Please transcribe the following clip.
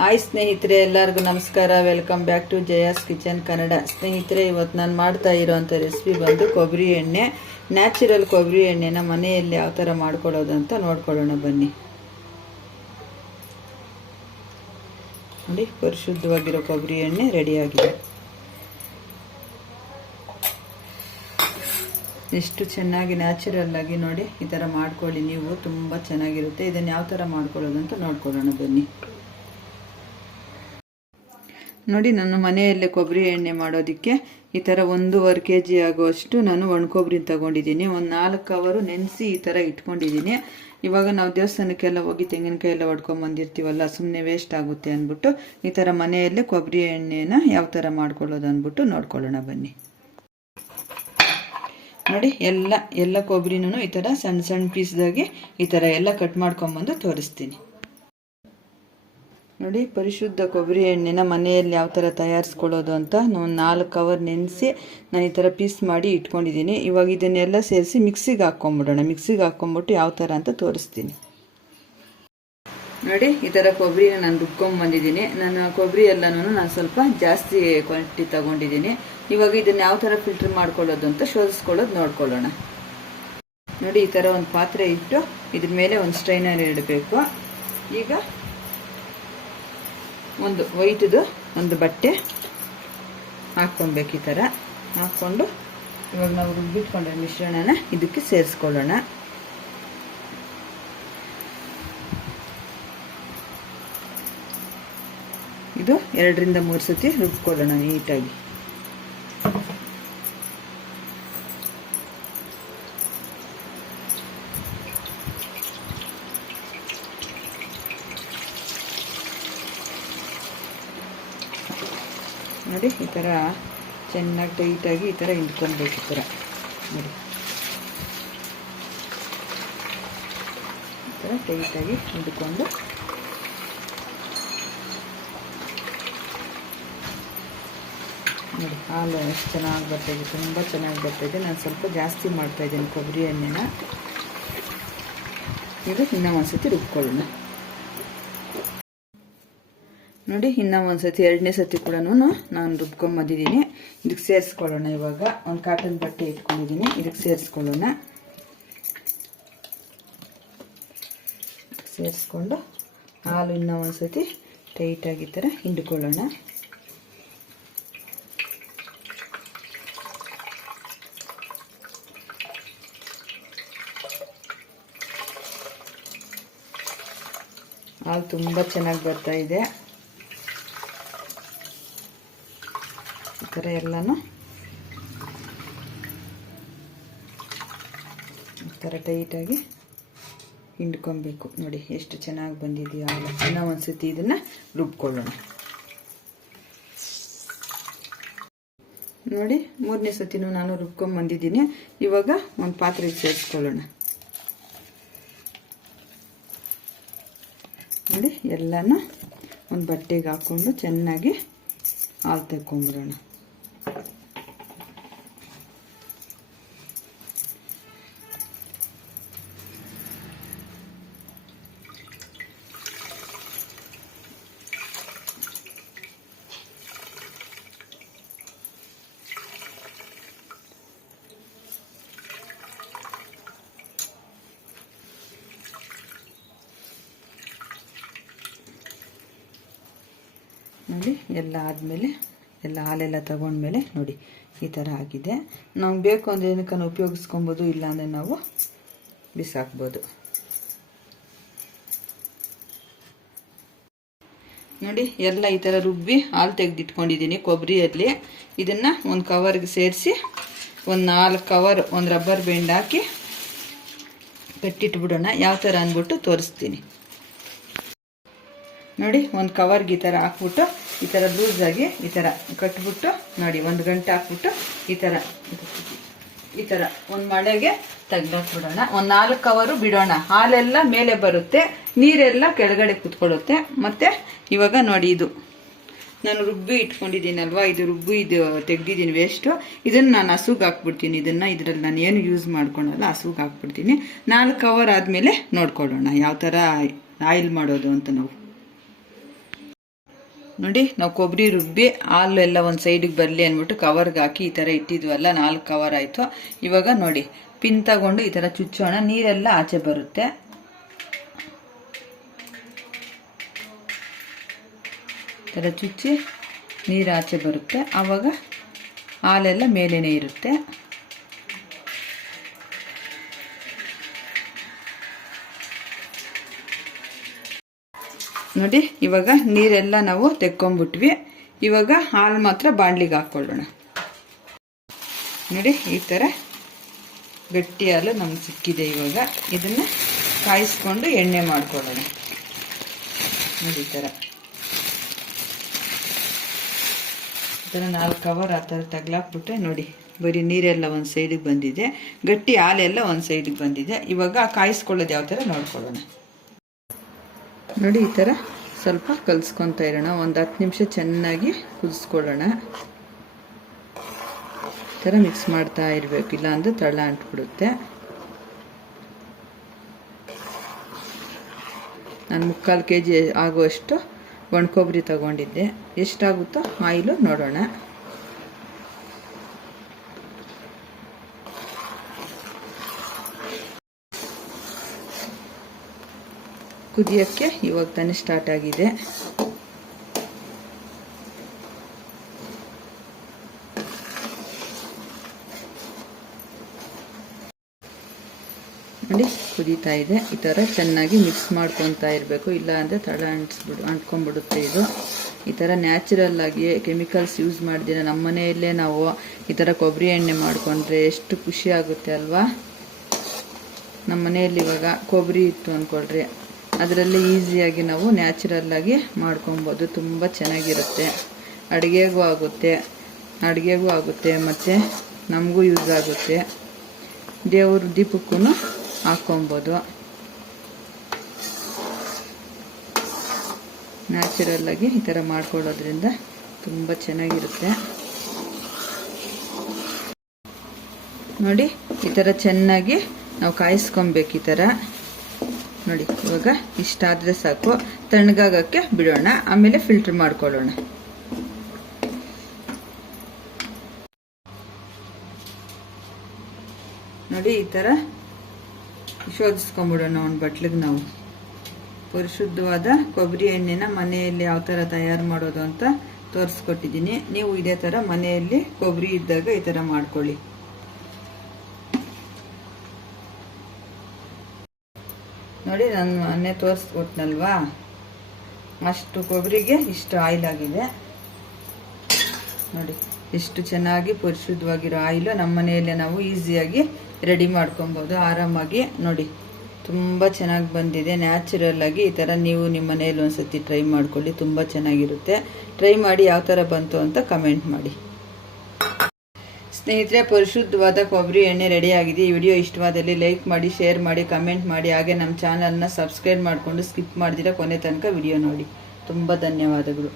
Hi ಸ್ನೇಹಿತರೆ, ಎಲ್ಲರಿಗೂ ನಮಸ್ಕಾರ. Welcome back to Jaya's kitchen Kannada. ಸ್ನೇಹಿತರೆ, ಇವತ್ತು ನಾನು ಮಾಡ್ತಾ ಇರೋವಂಥ ರೆಸಿಪಿ ಬಂದು ಕೊಬ್ಬರಿ ಎಣ್ಣೆ. ನ್ಯಾಚುರಲ್ ಕೊಬ್ಬರಿ ಎಣ್ಣೆನ ಮನೆಯಲ್ಲಿ ಯಾವ ಥರ ಮಾಡ್ಕೊಳ್ಳೋದು ಅಂತ ನೋಡ್ಕೊಳ್ಳೋಣ ಬನ್ನಿ. ನೋಡಿ, ಪರಿಶುದ್ಧವಾಗಿರೋ ಕೊಬ್ಬರಿ ಎಣ್ಣೆ ರೆಡಿಯಾಗಿದೆ. ಎಷ್ಟು ಚೆನ್ನಾಗಿ ನ್ಯಾಚುರಲ್ ಆಗಿ ನೋಡಿ ಈ ಥರ ಮಾಡ್ಕೊಳ್ಳಿ, ನೀವು ತುಂಬ ಚೆನ್ನಾಗಿರುತ್ತೆ. ಇದನ್ನು ಯಾವ ಥರ ಮಾಡ್ಕೊಳ್ಳೋದು ಅಂತ ನೋಡ್ಕೊಳ್ಳೋಣ ಬನ್ನಿ. ನೋಡಿ, ನಾನು ಮನೆಯಲ್ಲೇ ಕೊಬ್ಬರಿ ಎಣ್ಣೆ ಮಾಡೋದಕ್ಕೆ ಈ ಥರ 1.5 kg ಆಗುವಷ್ಟು ನಾನು ಒಣಕೊಬ್ಬರಿ ತಗೊಂಡಿದ್ದೀನಿ. ಒಂದು 4 ಅವರು ನೆನೆಸಿ ಈ ಥರ ಇಟ್ಕೊಂಡಿದ್ದೀನಿ. ಇವಾಗ ನಾವು ದೇವಸ್ಥಾನಕ್ಕೆಲ್ಲ ಹೋಗಿ ತೆಂಗಿನಕಾಯಿ ಎಲ್ಲ ಹೊಡ್ಕೊಂಬಂದಿರ್ತೀವಲ್ಲ, ಸುಮ್ಮನೆ ವೇಸ್ಟ್ ಆಗುತ್ತೆ ಅಂದ್ಬಿಟ್ಟು ಈ ಥರ ಮನೆಯಲ್ಲೇ ಕೊಬ್ಬರಿ ಎಣ್ಣೆನ ಯಾವ ಥರ ಮಾಡ್ಕೊಳ್ಳೋದು ಅಂದ್ಬಿಟ್ಟು ನೋಡ್ಕೊಳ್ಳೋಣ ಬನ್ನಿ. ನೋಡಿ, ಎಲ್ಲ ಕೊಬ್ಬರಿನೂ ಈ ಥರ ಸಣ್ಣ ಸಣ್ಣ ಪೀಸ್ದಾಗಿ ಈ ಥರ ಎಲ್ಲ ಕಟ್ ಮಾಡ್ಕೊಂಬಂದು ತೋರಿಸ್ತೀನಿ. ನೋಡಿ, ಪರಿಶುದ್ಧ ಕೊಬ್ಬರಿ ಎಣ್ಣೆನ ಮನೆಯಲ್ಲಿ ಯಾವ ಥರ ತಯಾರಿಸ್ಕೊಳ್ಳೋದು ಅಂತ ನಾನು 4 ಅವರ್ ನೆನೆಸಿ ನಾನು ಈ ಥರ ಪೀಸ್ ಮಾಡಿ ಇಟ್ಕೊಂಡಿದ್ದೀನಿ. ಇವಾಗ ಇದನ್ನೆಲ್ಲ ಸೇರಿಸಿ ಮಿಕ್ಸಿಗೆ ಹಾಕ್ಕೊಂಬಿಡೋಣ. ಮಿಕ್ಸಿಗೆ ಹಾಕ್ಕೊಂಬಿಟ್ಟು ಯಾವ ಥರ ಅಂತ ತೋರಿಸ್ತೀನಿ. ನೋಡಿ, ಈ ಥರ ಕೊಬ್ಬರಿನ ನಾನು ರುಬ್ಕೊಂಬಂದಿದ್ದೀನಿ. ನಾನು ಕೊಬ್ಬರಿ ಎಲ್ಲನೂ ನಾನು ಸ್ವಲ್ಪ ಜಾಸ್ತಿ ಕ್ವಾಂಟಿಟಿ ತಗೊಂಡಿದ್ದೀನಿ. ಇವಾಗ ಇದನ್ನು ಯಾವ ಥರ ಫಿಲ್ಟರ್ ಮಾಡ್ಕೊಳ್ಳೋದು ಅಂತ ಶೋಧಿಸ್ಕೊಳ್ಳೋದು ನೋಡ್ಕೊಳ್ಳೋಣ. ನೋಡಿ, ಈ ಥರ ಒಂದು ಪಾತ್ರೆ ಇಟ್ಟು ಇದ್ರ ಮೇಲೆ ಒಂದು ಸ್ಟ್ರೈನರ್ ಇಡಬೇಕು. ಈಗ ಒಂದು ವೈಟ್ದು ಒಂದು ಬಟ್ಟೆ ಹಾಕ್ಕೊಬೇಕು. ಈ ಥರ ಹಾಕ್ಕೊಂಡು ಇವಾಗ ನಾವು ರುಬ್ಬಿಟ್ಕೊಂಡ್ರೆ ಮಿಶ್ರಣನ ಇದಕ್ಕೆ ಸೇರಿಸ್ಕೊಳ್ಳೋಣ. ಇದು 2 ರಿಂದ 3 ಸತಿ ರುಬ್ಕೊಳ್ಳೋಣ ನೀಟಾಗಿ. ನೋಡಿ, ಈ ಥರ ಚೆನ್ನಾಗಿ ಟೈಟಾಗಿ ಈ ಥರ ಹಿಂಡ್ಕೊಬೇಕು. ಈ ಥರ ನೋಡಿ, ಈ ಥರ ಟೈಟಾಗಿ ಹಿಂಡ್ಕೊಂಡು ನೋಡಿ, ಹಾಲು ಎಷ್ಟು ಚೆನ್ನಾಗಿ ಬರ್ತಾಯಿದೆ, ತುಂಬ ಚೆನ್ನಾಗಿ ಬರ್ತಾಯಿದೆ. ನಾನು ಸ್ವಲ್ಪ ಜಾಸ್ತಿ ಮಾಡ್ತಾಯಿದ್ದೀನಿ ಕೊಬ್ಬರಿ ಎಣ್ಣೆನ. ಈಗ ಇನ್ನೂ ಒಂದು ಸತಿ ರುಬ್ಕೊಳ್ಳೋಣ. ನೋಡಿ, ಇನ್ನೂ ಒಂದು ಸತಿ 2ನೇ ಸತಿ ಕೂಡ ನಾನು ರುಬ್ಕೊಂಬಂದಿದ್ದೀನಿ. ಇದಕ್ಕೆ ಸೇರಿಸ್ಕೊಳ್ಳೋಣ. ಇವಾಗ ಒಂದು ಕಾಟನ್ ಬಟ್ಟೆ ಇಟ್ಕೊಂಡಿದ್ದೀನಿ, ಇದಕ್ಕೆ ಸೇರಿಸ್ಕೊಳ್ಳೋಣ. ಸೇರಿಸ್ಕೊಂಡು ಹಾಲು ಇನ್ನೂ ಒಂದು ಸತಿ ಟೈಟಾಗಿ ಈ ಥರ ಹಿಂಡ್ಕೊಳ್ಳೋಣ. ಹಾಲು ತುಂಬ ಚೆನ್ನಾಗಿ ಬರ್ತಾ ಇದೆ. ಈ ಥರ ಎಲ್ಲನೂ ಈ ಥರ ಟೈಟಾಗಿ ಹಿಂಡ್ಕೊಬೇಕು. ನೋಡಿ, ಎಷ್ಟು ಚೆನ್ನಾಗಿ ಬಂದಿದೆಯಾ ಹಾಲು. ಇನ್ನೂ ಒಂದು ಸತಿ ಇದನ್ನು ರುಬ್ಕೊಳ್ಳೋಣ. ನೋಡಿ, 3ನೇ ಸತಿನೂ ನಾನು ರುಬ್ಕೊಂಬಂದಿದ್ದೀನಿ. ಇವಾಗ ಒಂದು ಪಾತ್ರೆಗೆ ಸೇರಿಸ್ಕೊಳ್ಳೋಣ. ನೋಡಿ, ಎಲ್ಲನೂ ಒಂದು ಬಟ್ಟೆಗೆ ಹಾಕ್ಕೊಂಡು ಚೆನ್ನಾಗಿ ಹಾಲು ತೆಕ್ಕೊಂಬಿಡೋಣ. ನೋಡಿ, ಎಲ್ಲ ಆದಮೇಲೆ ಎಲ್ಲ ಹಾಲೆಲ್ಲ ತಗೊಂಡ್ಮೇಲೆ ನೋಡಿ ಈ ಥರ ಆಗಿದೆ. ನಾವು ಬೇಕು ಅಂದರೆ ಏನಕ್ಕನ್ನು ಉಪಯೋಗಿಸ್ಕೊಬೋದು, ಇಲ್ಲಾಂದರೆ ನಾವು ಬಿಸಾಕ್ಬೋದು. ನೋಡಿ, ಎಲ್ಲ ಈ ಥರ ರುಬ್ಬಿ ಹಾಲು ತೆಗೆದಿಟ್ಕೊಂಡಿದ್ದೀನಿ ಕೊಬ್ಬರಿಯಲ್ಲಿ. ಇದನ್ನು ಒಂದು ಕವರ್ಗೆ ಸೇರಿಸಿ ಒಂದು 4 ಅವರ್ ಒಂದು ರಬ್ಬರ್ ಬ್ಯಾಂಡ್ ಹಾಕಿ ಕಟ್ಟಿಟ್ಬಿಡೋಣ. ಯಾವ ಥರ ಅಂದ್ಬಿಟ್ಟು ತೋರಿಸ್ತೀನಿ. ನೋಡಿ, ಒಂದು ಕವರ್ಗೆ ಈ ಥರ ಹಾಕ್ಬಿಟ್ಟು ಈ ಥರ ಲೂಸಾಗಿ ಈ ಥರ ಕಟ್ಬಿಟ್ಟು ನೋಡಿ 1 ಗಂಟೆ ಹಾಕ್ಬಿಟ್ಟು ಈ ಥರ ಒಂದು ಮಳೆಗೆ ತೆಗ್ದಾಕ್ಬಿಡೋಣ. ಒಂದು 4 ಅವರು ಬಿಡೋಣ. ಹಾಲೆಲ್ಲ ಮೇಲೆ ಬರುತ್ತೆ, ನೀರೆಲ್ಲ ಕೆಳಗಡೆ ಕುತ್ಕೊಳ್ಳುತ್ತೆ. ಮತ್ತು ಇವಾಗ ನೋಡಿ, ಇದು ನಾನು ರುಬ್ಬಿ ಇಟ್ಕೊಂಡಿದ್ದೀನಲ್ವ, ಇದು ತೆಗ್ದಿದ್ದೀನಿ ವೇಸ್ಟು. ಇದನ್ನು ನಾನು ಹಸುಗೆ ಹಾಕ್ಬಿಡ್ತೀನಿ. ಇದರಲ್ಲಿ ನಾನು ಏನು ಯೂಸ್ ಮಾಡ್ಕೊಳಲ್ಲ, ಹಸುಗೆ ಹಾಕ್ಬಿಡ್ತೀನಿ. 4 ಅವರ್ ಆದಮೇಲೆ ನೋಡ್ಕೊಳ್ಳೋಣ ಯಾವ ಥರ ಆಯಿಲ್ ಮಾಡೋದು ಅಂತ ನಾವು. ನೋಡಿ ನಾವು ಕೊಬ್ಬರಿ ರುಬ್ಬಿ ಹಾಲು ಎಲ್ಲ ಒಂದು ಸೈಡಿಗೆ ಬರಲಿ ಅಂದ್ಬಿಟ್ಟು ಕವರ್ಗೆ ಹಾಕಿ ಈ ಥರ ಇಟ್ಟಿದ್ವಲ್ಲ, 4 ಕವರ್ ಆಯಿತು. ಇವಾಗ ನೋಡಿ ಪಿನ್ ತಗೊಂಡು ಈ ಥರ ಚುಚ್ಚೋಣ, ನೀರೆಲ್ಲ ಆಚೆ ಬರುತ್ತೆ. ಈ ಥರ ಚುಚ್ಚಿ ನೀರು ಆಚೆ ಬರುತ್ತೆ, ಆವಾಗ ಹಾಲೆಲ್ಲ ಮೇಲೇನೆ ಇರುತ್ತೆ. ನೋಡಿ ಇವಾಗ ನೀರೆಲ್ಲ ನಾವು ತೆಕ್ಕೊಂಬಿಟ್ವಿ. ಇವಾಗ ಹಾಲು ಮಾತ್ರ ಬಾಣಲಿಗೆ ಹಾಕ್ಕೊಳ್ಳೋಣ. ನೋಡಿ ಈ ಥರ ಗಟ್ಟಿ ಹಾಲು ನಮ್ಗೆ ಸಿಕ್ಕಿದೆ. ಇವಾಗ ಇದನ್ನು ಕಾಯಿಸ್ಕೊಂಡು ಎಣ್ಣೆ ಮಾಡ್ಕೊಳ್ಳೋಣ. ನೋಡಿ ಈ ಥರ 4 ಕವರ್ ಆ ಥರ ತಗ್ಲಾಕ್ಬಿಟ್ರೆ ನೋಡಿ ಬರೀ ನೀರೆಲ್ಲ ಒಂದು ಸೈಡಿಗೆ ಬಂದಿದೆ, ಗಟ್ಟಿ ಹಾಲೆಲ್ಲ ಒಂದು ಸೈಡಿಗೆ ಬಂದಿದೆ. ಇವಾಗ ಕಾಯಿಸ್ಕೊಳ್ಳೋದು ಯಾವ ಥರ ನೋಡ್ಕೊಳ್ಳೋಣ. ನೋಡಿ ಈ ಥರ ಸ್ವಲ್ಪ ಕಲಿಸ್ಕೊತಾ ಇರೋಣ, ಒಂದು 10 ನಿಮಿಷ ಚೆನ್ನಾಗಿ ಕುದಿಸ್ಕೊಳ್ಳೋಣ. ಈ ಥರ ಮಿಕ್ಸ್ ಮಾಡ್ತಾ ಇರಬೇಕು, ಇಲ್ಲ ಅಂದರೆ ತಳ ಅಂಟ್ಬಿಡುತ್ತೆ. ನಾನು 3/4 kg ಆಗುವಷ್ಟು ಒಣ ಕೊಬ್ಬರಿ ತಗೊಂಡಿದ್ದೆ. ಎಷ್ಟಾಗುತ್ತೋ ಆಯಿಲು ನೋಡೋಣ. ಕುದಿಯೋಕ್ಕೆ ಇವಾಗ ತಾನೇ ಸ್ಟಾರ್ಟ್ ಆಗಿದೆ. ನೋಡಿ ಕುದೀತಾ ಇದೆ. ಈ ಥರ ಚೆನ್ನಾಗಿ ಮಿಕ್ಸ್ ಮಾಡ್ಕೊತಾ ಇರಬೇಕು, ಇಲ್ಲ ಅಂದರೆ ತಳ ಅಂಟ್ಕೊಂಡ್ಬಿಡುತ್ತೆ. ಇದು ಈ ಥರ ನ್ಯಾಚುರಲ್ ಆಗಿ ಕೆಮಿಕಲ್ಸ್ ಯೂಸ್ ಮಾಡ್ದಿರ ನಮ್ಮ ಮನೆಯಲ್ಲೇ ನಾವು ಈ ಥರ ಕೊಬ್ಬರಿ ಎಣ್ಣೆ ಮಾಡಿಕೊಂಡ್ರೆ ಎಷ್ಟು ಖುಷಿ ಆಗುತ್ತೆ ಅಲ್ವಾ. ನಮ್ಮ ಮನೆಯಲ್ಲಿ ಇವಾಗ ಕೊಬ್ಬರಿ ಇತ್ತು ಅಂದ್ಕೊಳ್ರಿ, ಅದರಲ್ಲಿ ಈಸಿಯಾಗಿ ನಾವು ನ್ಯಾಚುರಲ್ ಆಗಿ ಮಾಡ್ಕೊಬೋದು. ತುಂಬ ಚೆನ್ನಾಗಿರುತ್ತೆ, ಅಡುಗೆಗೂ ಆಗುತ್ತೆ ಮತ್ತು ನಮಗೂ ಯೂಸ್ ಆಗುತ್ತೆ. ದೇವ್ರ ದೀಪಕ್ಕೂ ಹಾಕ್ಕೊಬೋದು. ನ್ಯಾಚುರಲ್ ಆಗಿ ಈ ಥರ ಮಾಡ್ಕೊಳ್ಳೋದ್ರಿಂದ ತುಂಬ ಚೆನ್ನಾಗಿರುತ್ತೆ. ನೋಡಿ ಈ ಥರ ಚೆನ್ನಾಗಿ ನಾವು ಕಾಯಿಸ್ಕೊಬೇಕು. ಈ ಥರ ನೋಡಿ ಇವಾಗ ಇಷ್ಟಾದರೆ ಸಾಕು, ತಣ್ಣಗಾಗಕ್ಕೆ ಬಿಡೋಣ, ಆಮೇಲೆ ಫಿಲ್ಟರ್ ಮಾಡ್ಕೊಳ್ಳೋಣ. ನೋಡಿ ಈ ಥರ ಶೋಧಿಸ್ಕೊಂಡ್ಬಿಡೋಣ ಒಂದು ಬಟ್ಲಿಗೆ. ನಾವು ಪರಿಶುದ್ಧವಾದ ಕೊಬ್ಬರಿ ಎಣ್ಣೆನ ಮನೆಯಲ್ಲಿ ಯಾವ ಥರ ತಯಾರು ಮಾಡೋದು ಅಂತ ತೋರಿಸ್ಕೊಟ್ಟಿದ್ದೀನಿ. ನೀವು ಇದೇ ಥರ ಮನೆಯಲ್ಲಿ ಕೊಬ್ಬರಿ ಇದ್ದಾಗ ಈ ಥರ ಮಾಡ್ಕೊಳ್ಳಿ. ನೋಡಿ ನಾನು ಮೊನ್ನೆ ತೋರಿಸ್ಕೊಟ್ನಲ್ವಾ, ಅಷ್ಟು ಕೊಬ್ಬರಿಗೆ ಇಷ್ಟು ಆಯಿಲ್ ಆಗಿದೆ. ನೋಡಿ ಎಷ್ಟು ಚೆನ್ನಾಗಿ ಪರಿಶುದ್ಧವಾಗಿರೋ ಆಯಿಲು ನಮ್ಮ ಮನೆಯಲ್ಲೇ ನಾವು ಈಸಿಯಾಗಿ ರೆಡಿ ಮಾಡ್ಕೊಬೋದು ಆರಾಮಾಗಿ. ನೋಡಿ ತುಂಬ ಚೆನ್ನಾಗಿ ಬಂದಿದೆ. ನ್ಯಾಚುರಲ್ ಆಗಿ ಈ ಥರ ನೀವು ನಿಮ್ಮ ಮನೆಯಲ್ಲಿ ಒಂದ್ಸತಿ ಟ್ರೈ ಮಾಡ್ಕೊಳ್ಳಿ, ತುಂಬ ಚೆನ್ನಾಗಿರುತ್ತೆ. ಟ್ರೈ ಮಾಡಿ ಯಾವ ಥರ ಬಂತು ಅಂತ ಕಮೆಂಟ್ ಮಾಡಿ. ಸ್ನೇಹಿತರೆ, ಪರಿಶುದ್ಧವಾದ ಕೊಬ್ಬರಿ ಎಣ್ಣೆ ರೆಡಿ ಆಗಿದೆ. ಈ ವಿಡಿಯೋ ಇಷ್ಟವಾದಲ್ಲಿ ಲೈಕ್ ಮಾಡಿ, ಶೇರ್ ಮಾಡಿ, ಕಮೆಂಟ್ ಮಾಡಿ. ಹಾಗೆ ನಮ್ಮ ಚಾನಲ್ನ ಸಬ್ಸ್ಕ್ರೈಬ್ ಮಾಡಿಕೊಂಡು ಸ್ಕಿಪ್ ಮಾಡ್ದಿರ ಕೊನೆ ತನಕ ವಿಡಿಯೋ ನೋಡಿ. ತುಂಬ ಧನ್ಯವಾದಗಳು.